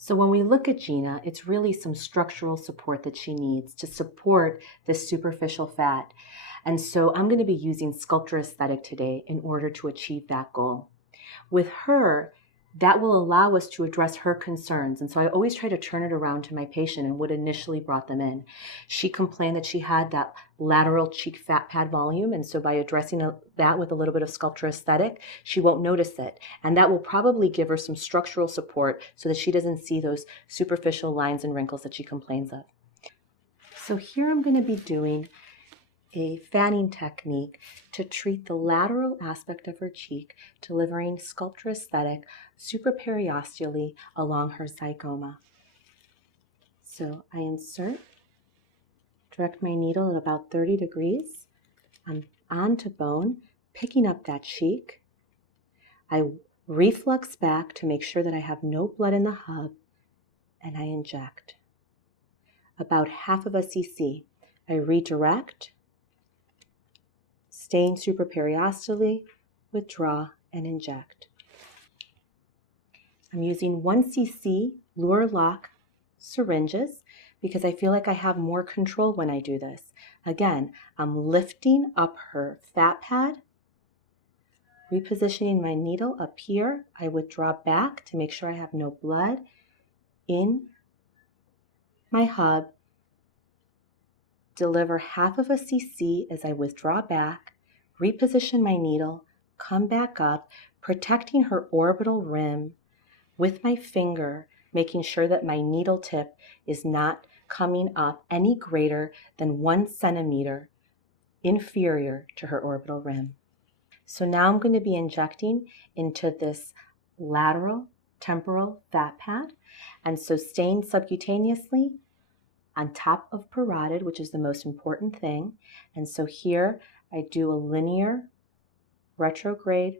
So when we look at Gina, it's really some structural support that she needs to support this superficial fat. And so I'm going to be using Sculptra aesthetic today in order to achieve that goal. With her, that will allow us to address her concerns. And so I always try to turn it around to my patient and what initially brought them in. She complained that she had that lateral cheek fat pad volume. And so by addressing that with a little bit of Sculptra aesthetic, she won't notice it. And that will probably give her some structural support so that she doesn't see those superficial lines and wrinkles that she complains of. So here I'm going to be doing a fanning technique to treat the lateral aspect of her cheek, delivering Sculptra aesthetic supraperiosteally along her zygoma. So I insert, direct my needle at about 30 degrees. I'm onto bone, picking up that cheek. I reflux back to make sure that I have no blood in the hub, and I inject. About half of a cc. I redirect, staying supraperiosteally, withdraw, and inject. I'm using 1 cc Luer Lock syringes because I feel like I have more control when I do this. Again, I'm lifting up her fat pad, repositioning my needle up here. I withdraw back to make sure I have no blood in my hub, deliver half of a cc as I withdraw back, reposition my needle, come back up, protecting her orbital rim with my finger, making sure that my needle tip is not coming up any greater than 1 centimeter inferior to her orbital rim. So now I'm going to be injecting into this lateral temporal fat pad, and so staying subcutaneously on top of parotid, which is the most important thing. And so here I do a linear retrograde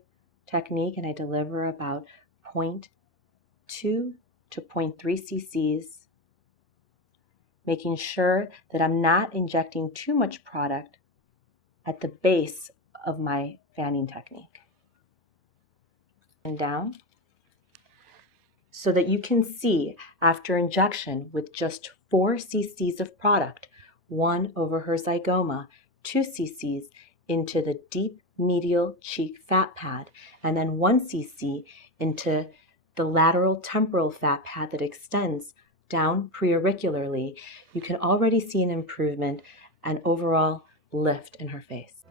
technique, and I deliver about 0.2 to 0.3 cc's, making sure that I'm not injecting too much product at the base of my fanning technique. And down, so that you can see after injection with just 4 cc's of product, 1 over her zygoma, 2 cc's into the deep medial cheek fat pad, and then 1 cc into the lateral temporal fat pad that extends down preauricularly, you can already see an improvement and overall lift in her face.